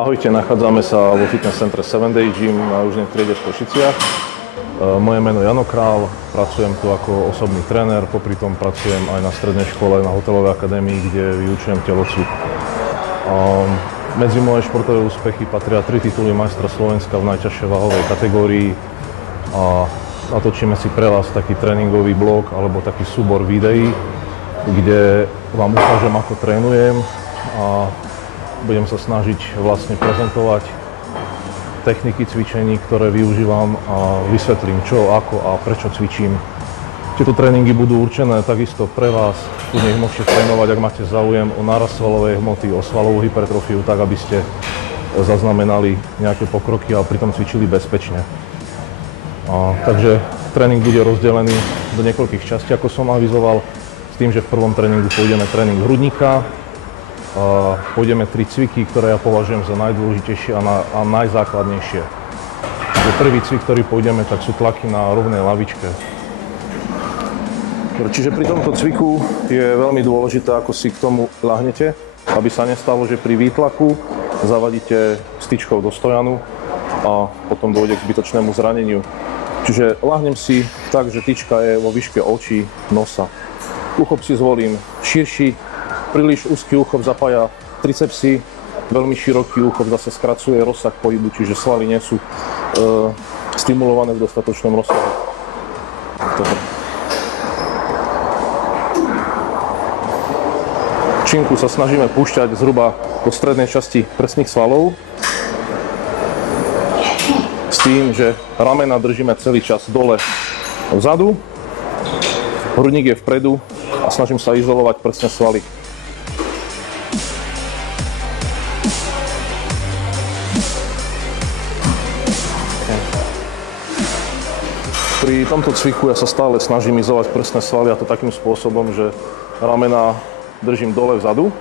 Ahojte, nachádzame sa vo fitness centre 7 Day Gym na Južnej triede v Košiciach. Moje meno je Jano Král, pracujem tu ako osobný tréner, popri tom pracujem aj na strednej škole, na hotelovej akadémii, kde vyučujem telocvik. Medzi moje športové úspechy patria 3 tituly majstra Slovenska v najťažšej váhovej kategórii a natočíme si pre vás taký tréningový blog alebo taký súbor videí, kde vám ukážem, ako trénujem a budem sa snažiť vlastne prezentovať techniky cvičení, ktoré využívam a vysvetlím čo, ako a prečo cvičím. Tieto tréningy budú určené takisto pre vás, tu nech môžete trénovať, ak máte záujem o nárast svalovej hmoty, o svalovú hypertrofiu, tak aby ste zaznamenali nejaké pokroky a pritom cvičili bezpečne. Takže tréning bude rozdelený do niekoľkých častí, ako som avizoval, s tým, že v prvom tréningu pôjdeme tréning hrudníka. Pôjdeme 3 cviky, ktoré ja považujem za najdôležitejšie a najzákladnejšie. Prvý cvik, ktorý pôjdeme, tak sú tlaky na rovnej lavičke. Čiže pri tomto cviku je veľmi dôležité, ako si k tomu ľahnete, aby sa nestalo, že pri výtlaku zavadíte styčkou do stojanu a potom dôjde k zbytočnému zraneniu. Čiže ľahnem si tak, že tyčka je vo výške očí, nosa. Uchop si zvolím širší. Príliš úzky úchop zapája tricepsy, veľmi široký úchop zase skracuje rozsah pohybu, čiže svaly nie sú stimulované v dostatočnom rozsahu. Činku sa snažíme púšťať zhruba do strednej časti prsných svalov s tým, že ramena držíme celý čas dole vzadu, hrudník je vpredu a snažím sa izolovať prsné svaly. Pri tomto cviku ja sa stále snažím izolovať prsné svaly, a to takým spôsobom, že ramena držím dole vzadu,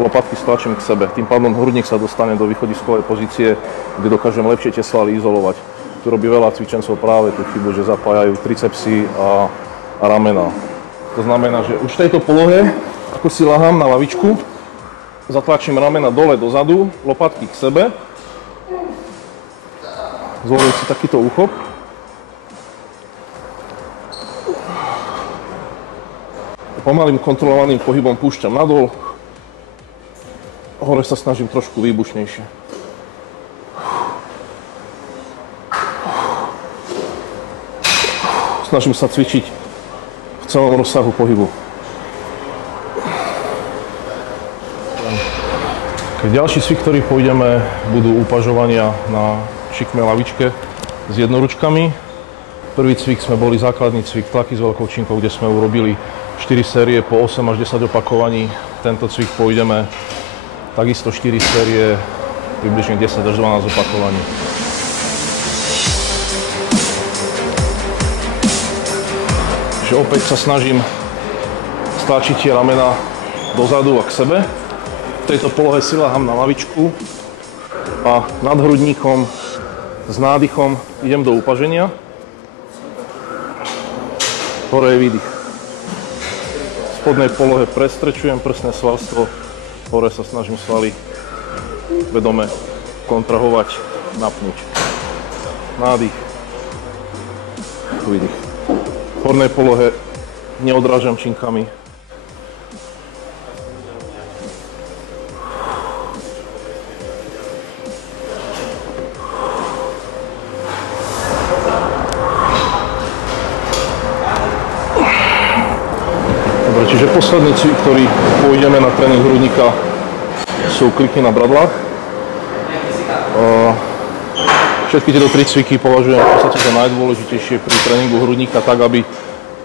lopatky stlačím k sebe. Tým pádom hrudník sa dostane do východiskovej pozície, kde dokážem lepšie tie svaly izolovať. Tu robí veľa cvičencov práve tú chybu, že zapájajú tricepsy a ramena. To znamená, že už v tejto polohe, ako si ľahám na lavičku, zatlačím ramena dole dozadu, lopatky k sebe, zvolím si takýto úchop. Pomalým kontrolovaným pohybom púšťam nadol, hore sa snažím trošku výbušnejšie. Snažím sa cvičiť v celom rozsahu pohybu. Ďalší cvik, ktorý pôjdeme, budú upažovania na šikmej lavičke s jednoručkami. Prvý cvik sme boli základný cvik, tlaky s veľkou činkou, kde sme urobili 4 série po 8 až 10 opakovaní. Tento cvik pôjdeme takisto 4 série, približne 10 až 12 opakovaní. Čiže opäť sa snažím stlačiť tie ramena dozadu a k sebe. V tejto polohe si ľahám na lavičku a nad hrudníkom s nádychom idem do upaženia. Hore je výdych. V spodnej polohe prestrečujem prsné svalstvo, hore sa snažím svaly vedome kontrahovať, napnúť. Nádych, výdych. V hornej polohe neodrážam činkami. Čiže posledný cvik, ktorý pôjdeme na tréning hrudníka, sú kliky na bradlách. Všetky tieto 3 cviky považujem v podstate za najdôležitejšie pri tréningu hrudníka, tak aby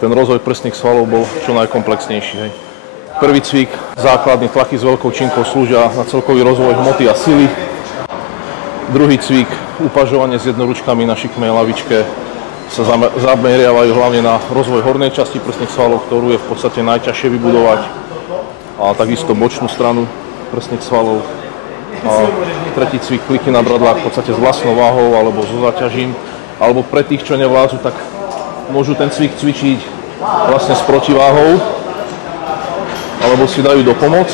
ten rozvoj prsných svalov bol čo najkomplexnejší. Prvý cvik, základný, tlaky s veľkou činkou, slúžia na celkový rozvoj hmoty a sily. Druhý cvik, upažovanie s jednoručkami na šikmej lavičke, sa zameriavajú hlavne na rozvoj hornej časti prsných svalov, ktorú je v podstate najťažšie vybudovať, a takisto bočnú stranu prsných svalov. A tretí cvik, kliky na bradlách v podstate s vlastnou váhou alebo so zaťažím, alebo pre tých, čo nevládzu, tak môžu ten cvik cvičiť vlastne s protiváhou, alebo si dajú do pomoc.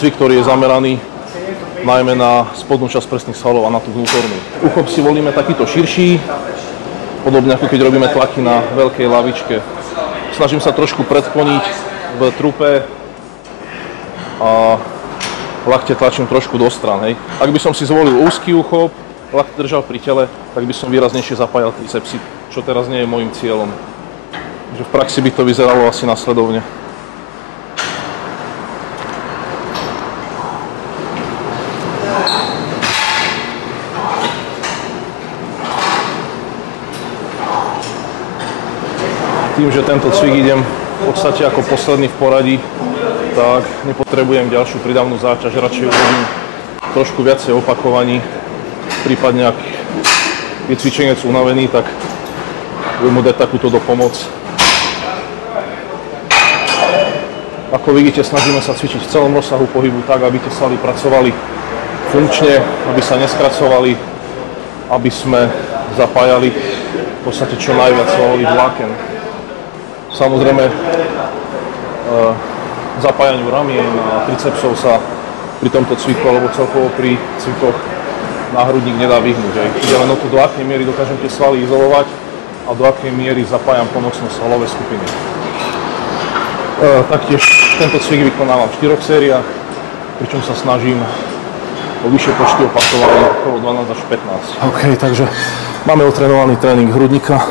Cvik, ktorý je zameraný najmä na spodnú časť prsných svalov a na tú vnútornú. Uchop si volíme takýto širší, podobne ako keď robíme tlaky na veľkej lavičke. Snažím sa trošku predkloniť v trupe a lakte tlačím trošku do stran. Hej. Ak by som si zvolil úzky uchop, lakte držal pri tele, tak by som výraznejšie zapájal tricepsy, čo teraz nie je môjim cieľom. Takže v praxi by to vyzeralo asi nasledovne. Tým, že tento cvik idem v podstate ako posledný v poradí, tak nepotrebujem ďalšiu pridavnú záťaž, radšej urobím trošku viacej opakovaní, prípadne ak je cvičenec unavený, tak budem mu dať takúto dopomoc. Ako vidíte, snažíme sa cvičiť v celom rozsahu pohybu tak, aby tie svaly pracovali funkčne, aby sa neskracovali, aby sme zapájali v podstate čo najviac svalových vláken. Samozrejme, zapájaniu ramien a tricepsov sa pri tomto cviku alebo celkovo pri cvikoch na hrudník nedá vyhnúť. Ide len o to, do akej miery dokážem tie svaly izolovať a do akej miery zapájam pomocné svalové skupiny. Taktiež tento cvik vykonávam v 4 sériách, pričom sa snažím o vyššie počty opakovaní, okolo 12 až 15. OK, takže máme otrénovaný tréning hrudníka,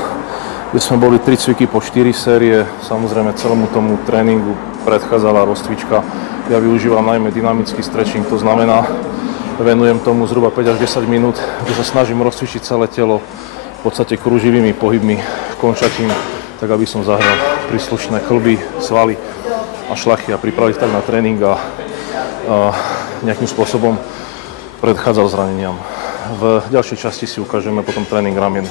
kde sme boli 3 cviky po 4 série. Samozrejme celému tomu tréningu predchádzala rozcvička. Ja využívam najmä dynamický stretching, to znamená, venujem tomu zhruba 5 až 10 minút, kde sa snažím rozcvičiť celé telo v podstate kruživými pohybmi končatín, tak aby som zahral príslušné kĺby, svaly a šlachy a pripraviť tak na tréning a nejakým spôsobom predchádzal zraneniam. V ďalšej časti si ukážeme potom tréning ramien.